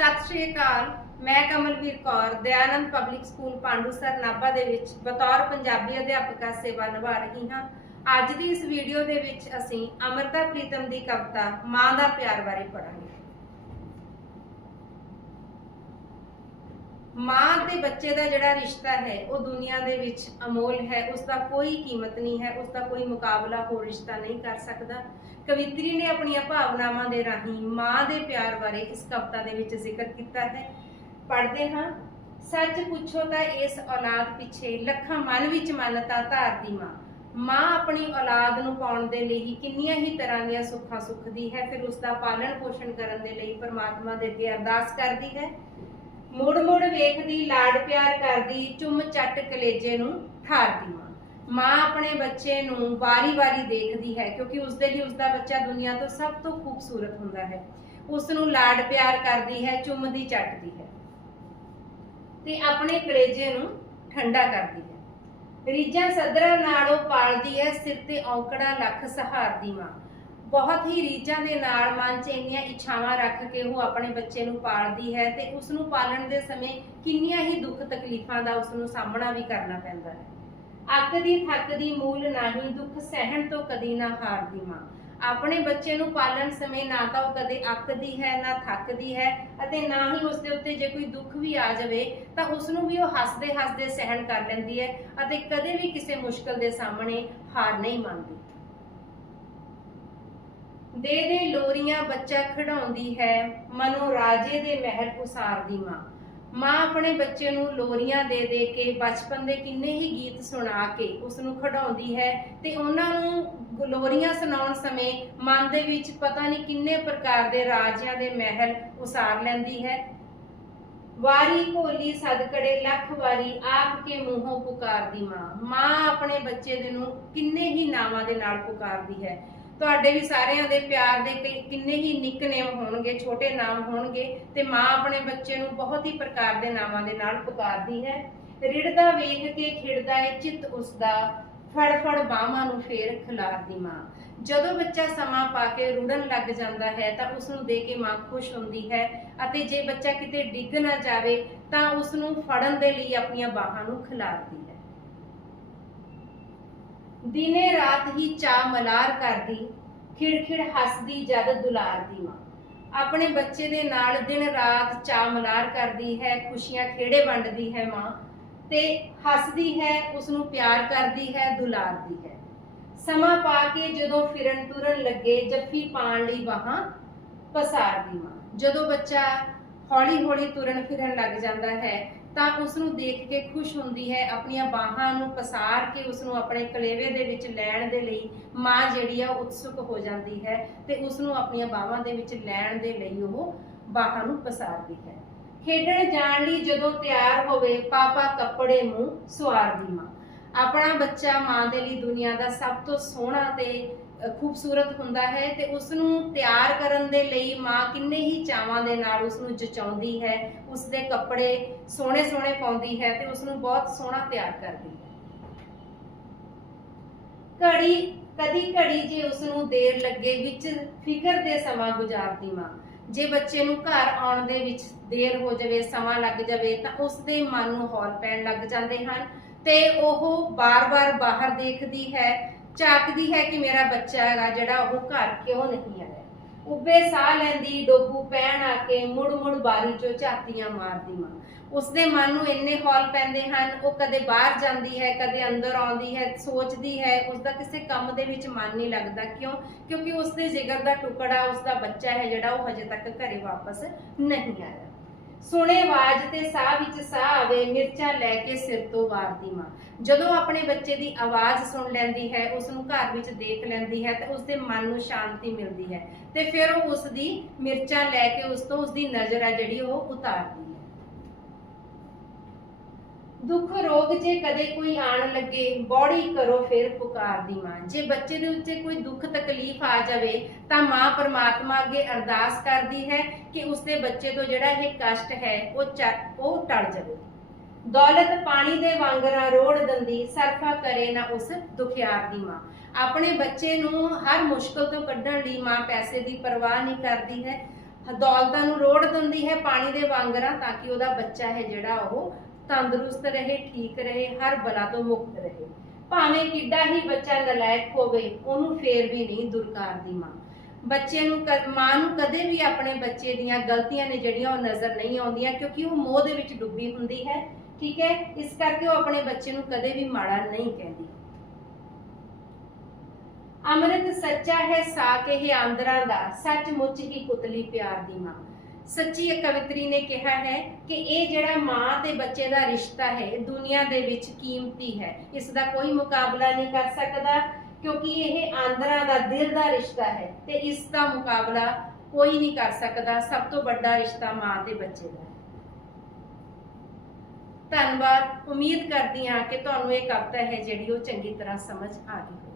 ਸਤਿ ਸ਼੍ਰੀ ਅਕਾਲ, ਮੈਂ ਕਮਲਵੀਰ ਕੌਰ ਦਇਆਨੰਦ ਪਬਲਿਕ ਸਕੂਲ ਪਾਂਡੂਸਰ ਨਾਭਾ ਦੇ ਵਿੱਚ ਬਤੌਰ ਪੰਜਾਬੀ ਅਧਿਆਪਕਾ ਸੇਵਾ ਨਿਭਾ ਰਹੀ ਹਾਂ। ਅੱਜ ਦੀ ਇਸ ਵੀਡੀਓ ਦੇ ਵਿੱਚ ਅਸੀਂ ਅਮਰਤਾ ਪ੍ਰੀਤਮ ਦੀ ਕਵਿਤਾ ਮਾਂ ਦਾ ਪਿਆਰ ਬਾਰੇ ਪੜਾਂਗੇ ਮਾਂ ਤੇ ਬੱਚੇ ਦਾ ਜਿਹੜਾ ਰਿਸ਼ਤਾ ਹੈ, ਉਹ ਦੁਨੀਆ ਦੇ ਵਿੱਚ ਅਮੋਲ ਹੈ, ਉਸ ਦਾ ਕੋਈ ਕੀਮਤ ਨਹੀਂ ਹੈ, ਉਸ ਦਾ ਕੋਈ ਮੁਕਾਬਲਾ ਹੋਰ ਰਿਸ਼ਤਾ ਨਹੀਂ ਕਰ ਸਕਦਾ। ਕਵਿਤਰੀ ਨੇ ਆਪਣੀਆਂ ਭਾਵਨਾਵਾਂ ਦੇ ਰਾਹੀਂ ਮਾਂ ਦੇ ਪਿਆਰ ਬਾਰੇ ਇਸ ਕਵਿਤਾ ਦੇ ਵਿੱਚ ਜ਼ਿਕਰ ਕੀਤਾ ਹੈ। ਪੜ੍ਹਦੇ ਹਾਂ, ਸੱਚ ਪੁੱਛੋ ਤਾਂ ਇਸ ਔਲਾਦ ਪਿੱਛੇ ਲੱਖਾਂ ਮਨ ਵਿੱਚ ਮੰਨਤਾ ਧਾਰਦੀ ਮਾਂ। ਮਾਂ ਆਪਣੀ ਔਲਾਦ ਨੂੰ ਪਾਉਣ ਦੇ ਲਈ ਕਿੰਨੀਆਂ ਹੀ ਤਰ੍ਹਾਂ ਦੀਆਂ ਸੁੱਖਾਂ ਸੁੱਖਦੀ ਹੈ, ਫਿਰ ਉਸ ਦਾ ਪਾਲਣ ਪੋਸ਼ਣ ਕਰਨ ਦੇ ਲਈ ਪਰਮਾਤਮਾ ਦੇ ਅੱਗੇ ਅਰਦਾਸ ਕਰਦੀ ਹੈ। ਮੁੜ ਮੁੜ ਵੇਖਦੀ, ਲਾਡ ਪਿਆਰ ਕਰਦੀ, ਚੁੰਮ ਚੱਟ ਕਲੇਜੇ ਨੂੰ ਠਾਰਦੀ ਮਾਂ। ਆਪਣੇ ਬੱਚੇ ਨੂੰ ਵਾਰੀ-ਵਾਰੀ ਦੇਖਦੀ ਹੈ, ਕਿਉਂਕਿ ਉਸ ਦੇ ਲਈ ਉਸ ਦਾ ਬੱਚਾ ਦੁਨੀਆ ਤੋਂ ਸਭ ਤੋਂ ਖੂਬਸੂਰਤ ਹੁੰਦਾ ਹੈ। ਉਸ ਨੂੰ ਲਾਡ ਪਿਆਰ ਕਰਦੀ ਹੈ, ਚੁੰਮਦੀ, ਚੱਟਦੀ ਹੈ। ਤੇ ਆਪਣੇ ਕਲੇਜੇ ਨੂੰ ਠੰਡਾ ਕਰਦੀ ਹੈ। ਰੀਝਾਂ ਸਦਰਾਂ ਨਾਲ ਨਾਲੋਂ ਪਾਲਦੀ ਹੈ, ਸਿਰ ਤੇ ਔਕੜਾ ਲੱਖ ਸਹਾਰਦੀ ਮਾਂ। ਬਹੁਤ ਹੀ ਰੀਝਾਂ ਦੇ ਨਾਲ ਮਨ 'ਚ ਇੰਨੀਆਂ ਇੱਛਾਵਾਂ ਰੱਖ ਕੇ ਉਹ ਆਪਣੇ ਬੱਚੇ ਨੂੰ ਪਾਲਦੀ ਹੈ ਤੇ ਉਸ ਨੂੰ ਪਾਲਣ ਦੇ ਸਮੇਂ ਕਿੰਨੀਆਂ ਹੀ ਦੁੱਖ ਤਕਲੀਫਾਂ ਦਾ ਉਸ ਨੂੰ ਸਾਹਮਣਾ ਵੀ ਕਰਨਾ ਪੈਂਦਾ ਹੈ। ਅੱਕ ਦੀ ਥੱਕ ਦੀ ਮੂਲ ਨਹੀਂ ਦੁੱਖ ਸਹਿਣ ਤੋਂ ਕਦੀ ਨਾ ਹਾਰਦੀ ਮਾਂ। ਆਪਣੇ ਬੱਚੇ ਨੂੰ ਪਾਲਣ ਸਮੇਂ ਨਾ ਤਾਂ ਉਹ ਕਦੇ ਅੱਕਦੀ ਹੈ, ਨਾ ਥੱਕਦੀ ਹੈ ਅਤੇ ਨਾ ਹੀ ਉਸ ਦੇ ਉੱਤੇ ਜੇ ਕੋਈ ਦੁੱਖ ਵੀ ਆ ਜਾਵੇ ਤਾਂ ਉਸ ਨੂੰ ਵੀ ਉਹ ਹੱਸਦੇ ਹੱਸਦੇ ਸਹਿਣ ਕਰ ਲੈਂਦੀ ਹੈ ਅਤੇ ਕਦੇ ਵੀ ਕਿਸੇ ਮੁਸ਼ਕਲ ਦੇ ਸਾਹਮਣੇ ਹਾਰ ਨਹੀਂ ਮੰਨਦੀ। ਦੇ ਦੇ ਲੋਰੀਆਂ ਬੱਚਾ ਖਿਡਾਉਂਦੀ ਹੈ, ਮਨੋ ਰਾਜੇ ਦੇ ਮਹਿਲ ਉਸਾਰਦੀ ਮਾਂ। ਮਾਂ ਆਪਣੇ ਬੱਚੇ ਨੂੰ ਲੋਰੀਆਂ ਦੇ ਦੇ ਕੇ ਬਚਪਨ ਦੇ ਕਿੰਨੇ ਹੀ ਗੀਤ ਸੁਣਾ ਕੇ ਉਸ ਨੂੰ ਖਿਡਾਉਂਦੀ ਹੈ ਤੇ ਉਹਨਾਂ ਨੂੰ ਲੋਰੀਆਂ ਸੁਣਾਉਣ ਸਮੇਂ ਮਨ ਦੇ ਵਿੱਚ ਪਤਾ ਨਹੀਂ ਕਿੰਨੇ ਪ੍ਰਕਾਰ ਦੇ ਰਾਜਿਆਂ ਦੇ ਮਹਿਲ ਉਸਾਰ ਲੈਂਦੀ ਹੈ। ਵਾਰੀ ਭੋਲੀ ਸਦਕੜੇ ਲੱਖ ਵਾਰੀ ਆਪ ਕੇ ਮੂੰਹੋਂ ਪੁਕਾਰਦੀ ਮਾਂ। ਮਾਂ ਆਪਣੇ ਬੱਚੇ ਦੇ ਨੂੰ ਕਿੰਨੇ ਹੀ ਨਾਵਾਂ ਦੇ ਨਾਲ ਪੁਕਾਰਦੀ ਹੈ। ਤੁਹਾਡੇ ਵੀ ਸਾਰਿਆਂ ਦੇ ਪਿਆਰ ਦੇ ਕਈ ਕਿੰਨੇ ਹੀ ਨਿਕਨੇਮ ਹੋਣਗੇ, ਛੋਟੇ ਨਾਮ ਹੋਣਗੇ ਤੇ ਮਾਂ ਆਪਣੇ ਬੱਚੇ ਨੂੰ ਬਹੁਤ ਹੀ ਪ੍ਰਕਾਰ ਦੇ ਨਾਵਾਂ ਦੇ ਨਾਲ ਪੁਕਾਰਦੀ ਹੈ। ਰਿੜਦਾ ਵੇਖ ਕੇ ਖਿੜਦਾ ਹੈ ਚਿੱਤ ਉਸਦਾ ਫੜ ਫੜ ਬਾਹਾਂ ਨੂੰ ਫੇਰ ਖਿਲਾਰਦੀ ਮਾਂ। ਜਦੋਂ ਬੱਚਾ ਸਮਾਂ ਪਾ ਕੇ ਰੁੜਨ ਲੱਗ ਜਾਂਦਾ ਹੈ ਤਾਂ ਉਸ ਨੂੰ ਦੇਖ ਕੇ ਮਾਂ ਖੁਸ਼ ਹੁੰਦੀ ਹੈ ਅਤੇ ਜੇ ਬੱਚਾ ਕਿਤੇ ਡਿੱਗ ਨਾ ਜਾਵੇ ਤਾਂ ਉਸ ਨੂੰ ਫੜਨ ਦੇ ਲਈ ਆਪਣੀਆਂ ਬਾਹਾਂ ਨੂੰ ਖਿਲਾਰਦੀ ਹੈ। ਦਿਨੇ ਰਾਤ ਹੀ ਚਾ ਮਲਾਰ ਕਰਦੀ, ਖਿੜਖਿੜ ਹੱਸਦੀ ਜਦ ਦੁਲਾਰਦੀ ਮਾਂ। ਆਪਣੇ ਬੱਚੇ ਦੇ ਨਾਲ ਦਿਨ ਰਾਤ ਚਾ ਮਲਾਰ ਕਰਦੀ ਹੈ, ਖੁਸ਼ੀਆਂ ਖੇੜੇ ਵੰਡਦੀ ਹੈ ਮਾਂ। ਤੇ ਹੱਸਦੀ ਹੈ ਉਸ ਨੂੰ ਪਿਆਰ ਕਰਦੀ ਹੈ, ਦੁਲਾਰਦੀ ਹੈ। ਸਮਾਂ ਪਾ ਕੇ ਜਦੋਂ ਫਿਰਨ ਤੁਰਨ ਲੱਗੇ, ਜੱਫੀ ਪਾਣ ਲਈ ਬਾਹਾਂ ਪਸਾਰਦੀ ਮਾਂ। ਜਦੋਂ ਬੱਚਾ ਹੌਲੀ ਹੌਲੀ ਤੁਰਨ ਫਿਰਨ ਲੱਗ ਜਾਂਦਾ ਹੈ ਤਾਂ ਉਸ ਨੂੰ ਦੇਖ ਕੇ ਖੁਸ਼ ਹੁੰਦੀ ਹੈ, ਆਪਣੀਆਂ ਬਾਹਾਂ ਨੂੰ ਪਸਾਰ ਕੇ ਉਸ ਨੂੰ ਆਪਣੇ ਕਲੇਵੇ ਦੇ ਵਿੱਚ ਲੈਣ ਦੇ ਲਈ ਮਾਂ ਜਿਹੜੀ ਆ ਉਤਸੁਕ ਹੋ ਜਾਂਦੀ ਹੈ ਤੇ ਉਸ ਨੂੰ ਆਪਣੀਆਂ ਬਾਹਾਂ ਦੇ ਵਿੱਚ ਲੈਣ ਦੇ ਲਈ ਉਹ ਬਾਹਾਂ ਨੂੰ ਪਸਾਰਦੀ ਹੈ। ਖੇਡਣ ਜਾਣ ਲਈ ਜਦੋਂ ਤਿਆਰ ਹੋਵੇ, ਪਾਪਾ ਕੱਪੜੇ ਮੂੰਹ ਸਵਾਰਦੀ ਮਾਂ। ਆਪਣਾ ਬੱਚਾ ਮਾਂ ਦੇ ਲਈ ਦੁਨੀਆ ਦਾ ਸਭ ਤੋਂ ਸੋਹਣਾ ਤੇ ਖੂਬਸੂਰਤ ਹੁੰਦਾ ਹੈ ਤੇ ਉਸ ਨੂੰ ਤਿਆਰ ਕਰਨ ਦੇ ਲਈ ਮਾਂ ਕਿੰਨੇ ਹੀ ਚਾਵਾਂ ਦੇ ਨਾਲ ਉਸ ਨੂੰ ਜਚਾਉਂਦੀ ਹੈ ਉਸ ਦੇ ਕੱਪੜੇ ਸੋਹਣੇ ਸੋਹਣੇ ਪਾਉਂਦੀ ਹੈ ਤੇ ਉਸ ਨੂੰ ਬਹੁਤ ਸੋਹਣਾ ਤਿਆਰ ਕਰਦੀ ਹੈ। ਘੜੀ, ਕਦੀ ਘੜੀ ਜੇ ਉਸ ਨੂੰ ਦੇਰ ਲੱਗੇ ਵਿੱਚ ਫਿਕਰ ਦੇ ਸਮਾਂ ਗੁਜ਼ਾਰਦੀ ਮਾਂ। ਜੇ ਬੱਚੇ ਨੂੰ ਘਰ ਆਉਣ ਦੇ ਵਿੱਚ ਦੇਰ ਹੋ ਜਾਵੇ, ਸਮਾਂ ਲੱਗ ਜਾਵੇ, ਤਾਂ ਉਸ ਦੇ ਮਨ ਨੂੰ ਹੌਲ ਪੈਣ ਲੱਗ ਜਾਂਦੇ ਹਨ ਤੇ ਉਹ ਬਾਰ-ਬਾਰ ਬਾਹਰ ਦੇਖਦੀ ਹੈ ਝਾਕਦੀ ਹੈ ਕਿ ਮੇਰਾ ਬੱਚਾ ਹੈਗਾ ਜਿਹੜਾ ਉਹ ਘਰ ਕਿਉਂ ਨਹੀਂ ਆਇਆ। ਉੱਬੇ ਸਾਹ ਲੈਂਦੀ ਡੋਬੂ ਪੈਣ ਆ ਕੇ ਮੁੜ-ਮੁੜ ਬਾਰੀ ਚੋਂ ਝਾਤੀਆਂ ਮਾਰਦੀ ਮਾਂ। ਉਸਦੇ ਮਨ ਨੂੰ ਇੰਨੇ ਹੌਲ ਪੈਂਦੇ ਹਨ, ਉਹ ਕਦੇ ਬਾਹਰ ਜਾਂਦੀ ਹੈ, ਕਦੇ ਅੰਦਰ ਆਉਂਦੀ ਹੈ, ਸੋਚਦੀ ਹੈ, ਉਸਦਾ ਕਿਸੇ ਕੰਮ ਦੇ ਵਿੱਚ ਮਨ ਨਹੀਂ ਲੱਗਦਾ। ਕਿਉਂ? ਕਿਉਂਕਿ ਉਸਦੇ ਜਿਗਰ ਦਾ ਟੁਕੜਾ ਉਸਦਾ ਬੱਚਾ ਹੈ ਜਿਹੜਾ ਉਹ ਹਜੇ ਤੱਕ ਘਰੇ ਵਾਪਸ ਨਹੀਂ ਆਇਆ। ਸੁਣੇ ਆਵਾਜ਼ ਤੇ ਸਾਹ ਵਿੱਚ ਸਾਹ ਆਵੇ, ਮਿਰਚਾਂ ਲੈ ਕੇ ਸਿਰ ਤੋਂ ਵਾਰਦੀ ਮਾਂ। ਜਦੋਂ ਆਪਣੇ ਬੱਚੇ ਦੀ ਆਵਾਜ਼ ਸੁਣ ਲੈਂਦੀ ਹੈ ਉਸ ਨੂੰ ਘਰ ਵਿੱਚ ਦੇਖ ਲੈਂਦੀ ਹੈ, ਤੇ ਉਸ ਦੇ ਮਨ ਨੂੰ ਸ਼ਾਂਤੀ ਮਿਲਦੀ ਹੈ। ਤੇ ਫਿਰ ਉਹ ਉਸ ਦੀ ਮਿਰਚਾਂ ਲੈ ਕੇ ਉਸ ਤੋਂ ਉਸ ਦੀ ਨਜ਼ਰ ਹੈ ਜਿਹੜੀ ਉਹ ਉਤਾਰਦੀ ਦੁੱਖ ਰੋਗ ਜੇ ਕਦੇ ਕੋਈ ਆਣ ਲੱਗੇ, ਬੌੜੀ ਕਰੋ ਫਿਰ ਪੁਕਾਰਦੀ ਮਾਂ। ਜੇ ਬੱਚੇ ਦੇ ਉੱਤੇ ਕੋਈ ਦੁੱਖ ਤਕਲੀਫ ਆ ਜਾਵੇ, ਤਾਂ ਮਾਂ ਪਰਮਾਤਮਾ ਅੱਗੇ ਅਰਦਾਸ ਕਰਦੀ ਹੈ ਕਿ ਉਸਦੇ ਬੱਚੇ ਤੋਂ ਜਿਹੜਾ ਇਹ ਕਸ਼ਟ ਹੈ, ਉਹ ਉਹ ਟਲ ਜਾਵੇ। ਦੌਲਤ ਪਾਣੀ ਦੇ ਵਾਂਗਰਾਂ ਰੋੜ ਦੰਦੀ, ਸਰਫਾ ਕਰੇ ਨਾ ਉਸ ਦੁਖਿਆਰ ਦੀ ਮਾਂ। ਆਪਣੇ ਬੱਚੇ ਨੂੰ ਹਰ ਮੁਸ਼ਕਲ ਤੋਂ ਕੱਢਣ ਲਈ ਮਾਂ ਪੈਸੇ ਦੀ ਪਰਵਾਹ ਨਹੀਂ ਕਰਦੀ ਹੈ। ਦੌਲਤਾਂ ਨੂੰ ਰੋੜ ਦਿੰਦੀ ਹੈ ਪਾਣੀ ਦੇ ਵਾਂਗਰਾ ਤਾਂ ਕਿ ਉਹਦਾ ਬੱਚਾ ਹੈ ਜਿਹੜਾ ਉਹ ਤੰਦਰੁਸਤ ਰਹੇ, ਠੀਕ ਰਹੇ, ਹਰ ਬਲਾ ਤੋਂ ਮੁਕਤ ਰਹੇ। ਭਾਵੇਂ ਕਿੱਡਾ ਹੀ ਬੱਚਾ ਨਲਾਇਕ ਹੋਵੇ, ਉਹਨੂੰ ਫੇਰ ਵੀ ਨਹੀਂ ਦੁਰਕਾਰਦੀ ਮਾਂ। ਬੱਚੇ ਨੂੰ ਮਾਂ ਨੂੰ ਕਦੇ ਵੀ ਆਪਣੇ ਬੱਚੇ ਦੀਆਂ ਗਲਤੀਆਂ ਨੇ ਜਿਹੜੀਆਂ ਉਹ ਨਜ਼ਰ ਨਹੀਂ ਆਉਂਦੀਆਂ, ਕਿਉਂਕਿ ਉਹ ਮੋਹ ਦੇ ਵਿੱਚ ਡੁੱਬੀ ਹੁੰਦੀ ਹੈ, ਠੀਕ ਹੈ? ਇਸ ਕਰਕੇ ਉਹ ਆਪਣੇ ਬੱਚੇ ਨੂੰ ਕਦੇ ਵੀ ਮਾੜਾ ਨਹੀਂ ਕਹਿੰਦੀ। ਅੰਮ੍ਰਿਤ ਸੱਚਾ ਹੈ, ਸਾਕ ਇਹ ਆਂਦਰਾਂ ਦਾ, ਸੱਚਮੁੱਚ ਹੀ ਪੁਤਲੀ ਪਿਆਰ ਦੀ ਮਾਂ। ਸੱਚੀ ਕਵਿਤਰੀ ਨੇ ਕਿਹਾ ਹੈ ਕਿ ਇਹ ਜਿਹੜਾ ਮਾਂ ਤੇ ਬੱਚੇ ਦਾ ਰਿਸ਼ਤਾ ਹੈ ਦੁਨੀਆ ਦੇ ਵਿੱਚ ਕੀਮਤੀ ਹੈ। ਇਸ ਦਾ ਕੋਈ ਮੁਕਾਬਲਾ ਨਹੀਂ ਕਰ ਸਕਦਾ, ਕਿਉਂਕਿ ਇਹ ਆਂਦਰਾਂ ਦਾ ਦਿਲ ਦਾ ਰਿਸ਼ਤਾ ਹੈ ਤੇ ਇਸ ਦਾ ਮੁਕਾਬਲਾ ਕੋਈ ਨਹੀਂ ਕਰ ਸਕਦਾ, ਸਭ ਤੋਂ ਵੱਡਾ ਰਿਸ਼ਤਾ ਮਾਂ ਤੇ ਬੱਚੇ ਦਾ ਹੈ। ਧੰਨਵਾਦ। ਉਮੀਦ ਕਰਦੀ ਹਾਂ ਕਿ ਤੁਹਾਨੂੰ ਇਹ ਕਵਿਤਾ ਹੈ ਜਿਹੜੀ ਉਹ ਚੰਗੀ ਤਰ੍ਹਾਂ ਸਮਝ ਆ ਗਈ